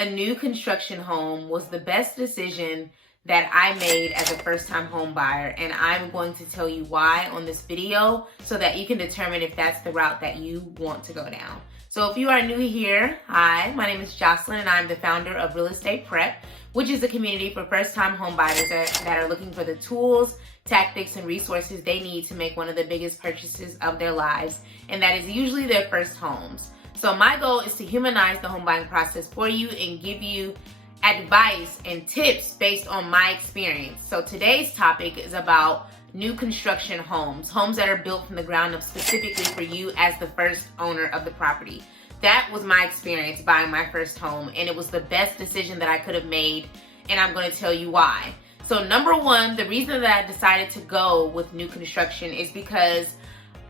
a new construction home was the best decision that I made as a first-time home buyer, and I'm going to tell you why on this video so that you can determine if that's the route that you want to go down. So if you are new here, hi, my name is Jocelyn and I'm the founder of Real Estate Prep, which is a community for first-time home buyers that are looking for the tools, tactics, and resources they need to make one of the biggest purchases of their lives, and that is usually their first homes. So my goal is to humanize the home buying process for you and give you advice and tips based on my experience. So today's topic is about new construction homes that are built from the ground up specifically for you as the first owner of the property. That was my experience buying my first home, and it was the best decision that I could have made, and I'm going to tell you why. So number one, the reason that I decided to go with new construction is because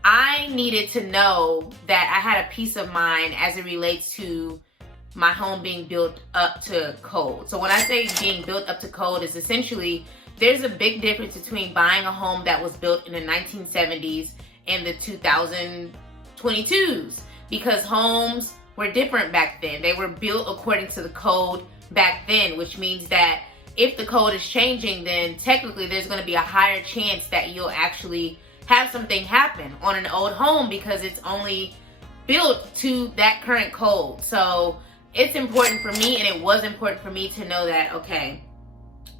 I needed to know that I had a peace of mind as it relates to my home being built up to code. So when I say being built up to code, is essentially there's a big difference between buying a home that was built in the 1970s and the 2022s, because homes were different back then. They were built according to the code back then, which means that if the code is changing, then technically there's going to be a higher chance that you'll actually have something happen on an old home because it's only built to that current code. So it's important for me, and it was important for me to know that, okay,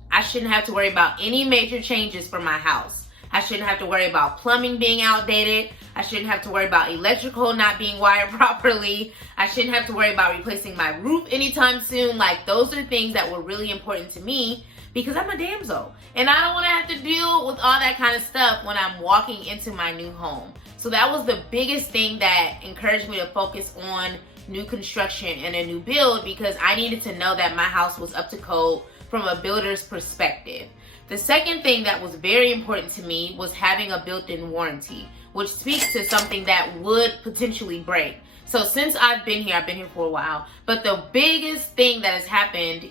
I shouldn't have to worry about any major changes for my house. I shouldn't have to worry about plumbing being outdated. I shouldn't have to worry about electrical not being wired properly. I shouldn't have to worry about replacing my roof anytime soon. Like, those are things that were really important to me because I'm a damsel and I don't want to have to deal with all that kind of stuff when I'm walking into my new home. So that was the biggest thing that encouraged me to focus on new construction and a new build, because I needed to know that my house was up to code from a builder's perspective. The second thing that was very important to me was having a built-in warranty, which speaks to something that would potentially break. So since I've been here for a while, but the biggest thing that has happened,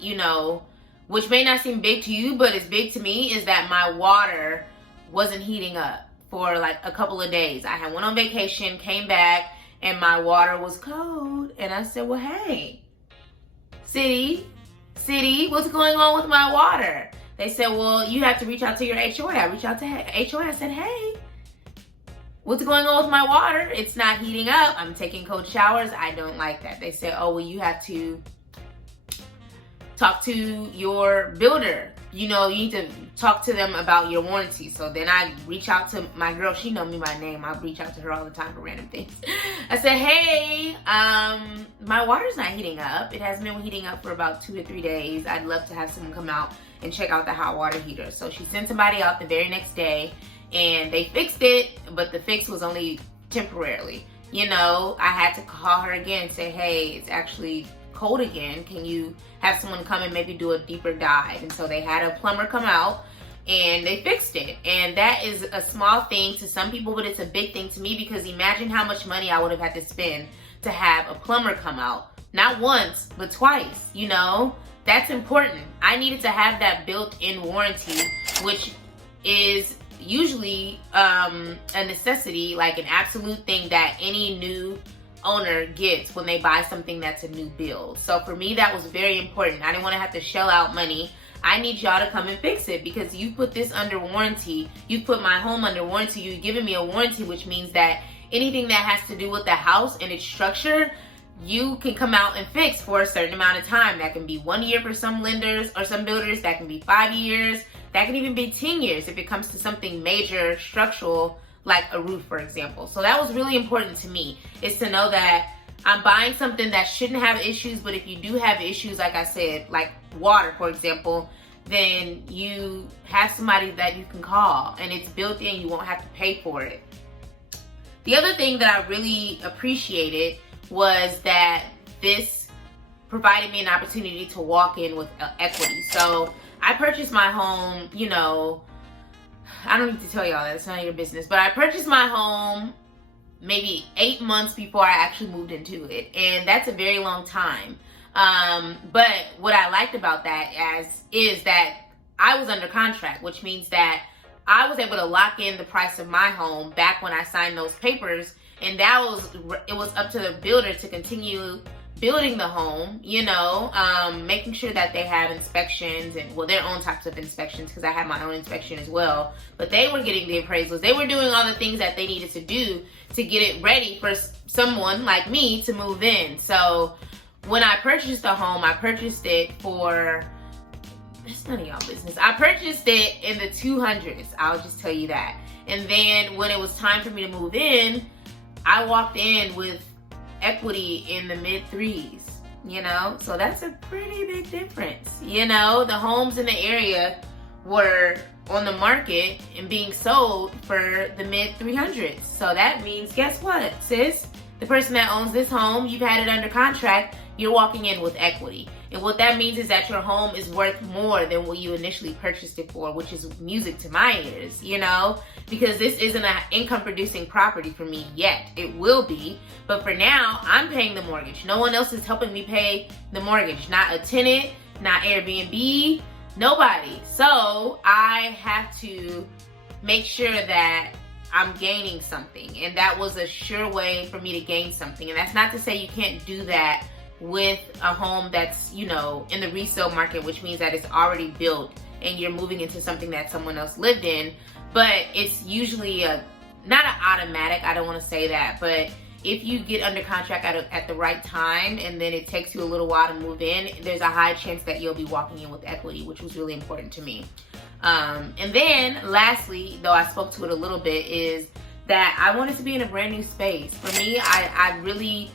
which may not seem big to you, but it's big to me, is that my water wasn't heating up for like a couple of days. I had went on vacation, came back, and my water was cold. And I said, well, hey, city, what's going on with my water? They said, well, you have to reach out to your HOA. I reached out to HOA. I said, hey, what's going on with my water? It's not heating up. I'm taking cold showers. I don't like that. They said, oh, well, you have to talk to your builder. You need to talk to them about your warranty. So then I reach out to my girl. She know me by name. I reach out to her all the time for random things. I said, hey, my water's not heating up. It hasn't been heating up for about 2 to 3 days. I'd love to have someone come out and check out the hot water heater. So she sent somebody out the very next day and they fixed it, but the fix was only temporarily. I had to call her again and say, hey, it's actually cold again. Can you have someone come and maybe do a deeper dive? And so they had a plumber come out and they fixed it. And that is a small thing to some people, but it's a big thing to me, because imagine how much money I would have had to spend to have a plumber come out. Not once, but twice, That's important. I needed to have that built-in warranty, which is usually a necessity, like an absolute thing that any new owner gets when they buy something that's a new build. So for me, that was very important. I didn't want to have to shell out money. I need y'all to come and fix it, because you put this under warranty. You put my home under warranty. You're giving me a warranty, which means that anything that has to do with the house and its structure, you can come out and fix for a certain amount of time. That can be 1 year for some lenders or some builders. That can be 5 years. That can even be 10 years if it comes to something major structural, like a roof, for example. So that was really important to me, is to know that I'm buying something that shouldn't have issues, but if you do have issues, like I said, like water, for example, then you have somebody that you can call and it's built in. You won't have to pay for it. The other thing that I really appreciated was that this provided me an opportunity to walk in with equity. So I purchased my home, I don't need to tell y'all that, it's none of your business, but I purchased my home maybe 8 months before I actually moved into it, and that's a very long time. But what I liked about that is that I was under contract, which means that I was able to lock in the price of my home back when I signed those papers, and it was up to the builder to continue building the home, you know, making sure that they have inspections and, well, their own types of inspections, because I have my own inspection as well. But they were getting the appraisals. They were doing all the things that they needed to do to get it ready for someone like me to move in. So when I purchased the home, I purchased it for, it's none of y'all business. I purchased it in the 200s. I'll just tell you that. And then when it was time for me to move in, I walked in with equity in the mid 3s, you know? So that's a pretty big difference. You know, the homes in the area were on the market and being sold for the mid 300s. So that means, guess what, sis? The person that owns this home, you've had it under contract, you're walking in with equity. And what that means is that your home is worth more than what you initially purchased it for, which is music to my ears, you know? Because this isn't an income producing property for me yet. It will be, but for now, I'm paying the mortgage. No one else is helping me pay the mortgage. Not a tenant, not Airbnb, nobody. So I have to make sure that I'm gaining something. And that was a sure way for me to gain something. And that's not to say you can't do that with a home that's, you know, in the resale market, which means that it's already built and you're moving into something that someone else lived in. But it's usually not an automatic, I don't want to say that, but if you get under contract at the right time and then it takes you a little while to move in, there's a high chance that you'll be walking in with equity, which was really important to me. And then lastly, though I spoke to it a little bit, is that I wanted to be in a brand new space. For me, I really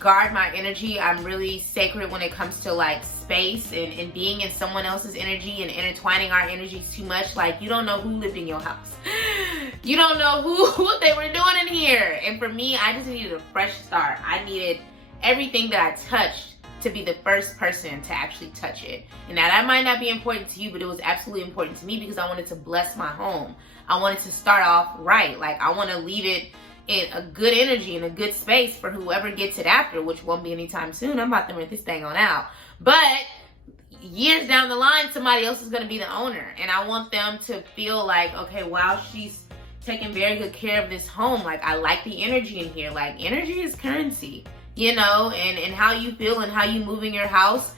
guard my energy. I'm really sacred when it comes to like space and being in someone else's energy and intertwining our energies too much. Like, you don't know who lived in your house. You don't know what they were doing in here. And for me, I just needed a fresh start. I needed everything that I touched to be the first person to actually touch it. And now that might not be important to you, but it was absolutely important to me because I wanted to bless my home. I wanted to start off right. Like, I want to leave it in a good energy, in a good space for whoever gets it after, which won't be anytime soon. I'm about to rent this thing on out. But years down the line, somebody else is going to be the owner. And I want them to feel like, okay, wow, she's taking very good care of this home. Like, I like the energy in here. Like, energy is currency, you know, and how you feel and how you move in your house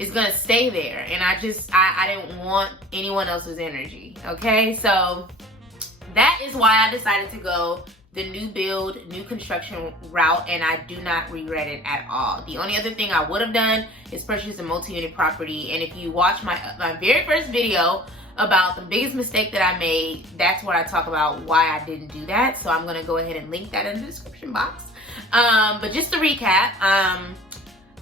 is going to stay there. And I didn't want anyone else's energy. Okay. So that is why I decided to go the new build, new construction route, and I do not regret it at all. The only other thing I would have done is purchase a multi-unit property. And if you watch my very first video about the biggest mistake that I made, that's where I talk about why I didn't do that. So I'm gonna go ahead and link that in the description box. But just to recap,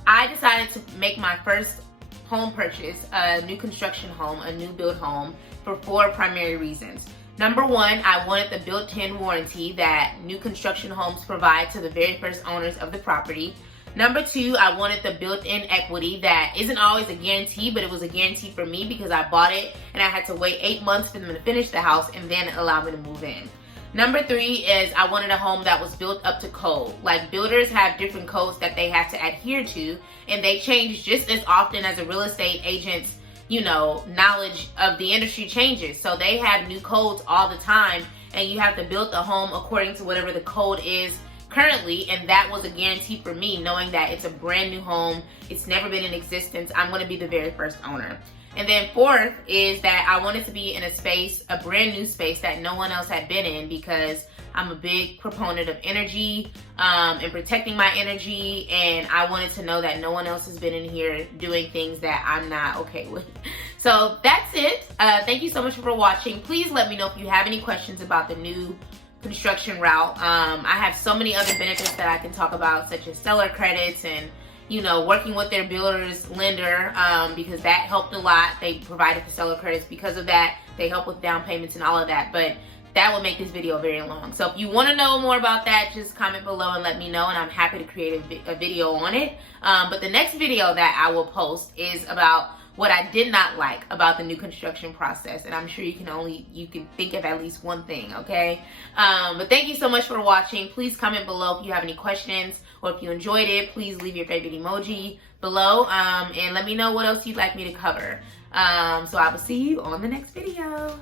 I decided to make my first home purchase, a new construction home, a new build home, for 4 primary reasons. Number 1, I wanted the built-in warranty that new construction homes provide to the very first owners of the property. Number 2, I wanted the built-in equity that isn't always a guarantee, but it was a guarantee for me because I bought it and I had to wait 8 months for them to finish the house and then allow me to move in. Number 3 is I wanted a home that was built up to code. Like, builders have different codes that they have to adhere to, and they change just as often as a real estate agent's, you know, knowledge of the industry changes. So they have new codes all the time, and you have to build the home according to whatever the code is currently. And that was a guarantee for me, knowing that it's a brand new home, it's never been in existence, I'm going to be the very first owner. And then 4th is that I wanted to be in a space, a brand new space that no one else had been in, because I'm a big proponent of energy and protecting my energy, and I wanted to know that no one else has been in here doing things that I'm not okay with. So that's it. Thank you so much for watching. Please let me know if you have any questions about the new construction route. I have so many other benefits that I can talk about, such as seller credits and, you know, working with their builder's lender, because that helped a lot. They provided the seller credits because of that. They help with down payments and all of that, but that will make this video very long. So if you want to know more about that, just comment below and let me know, and I'm happy to create a video on it. But the next video that I will post is about what I did not like about the new construction process, and I'm sure you can think of at least one thing, okay? But thank you so much for watching. Please comment below if you have any questions, or if you enjoyed it. Please leave your favorite emoji below, and let me know what else you'd like me to cover. So I will see you on the next video.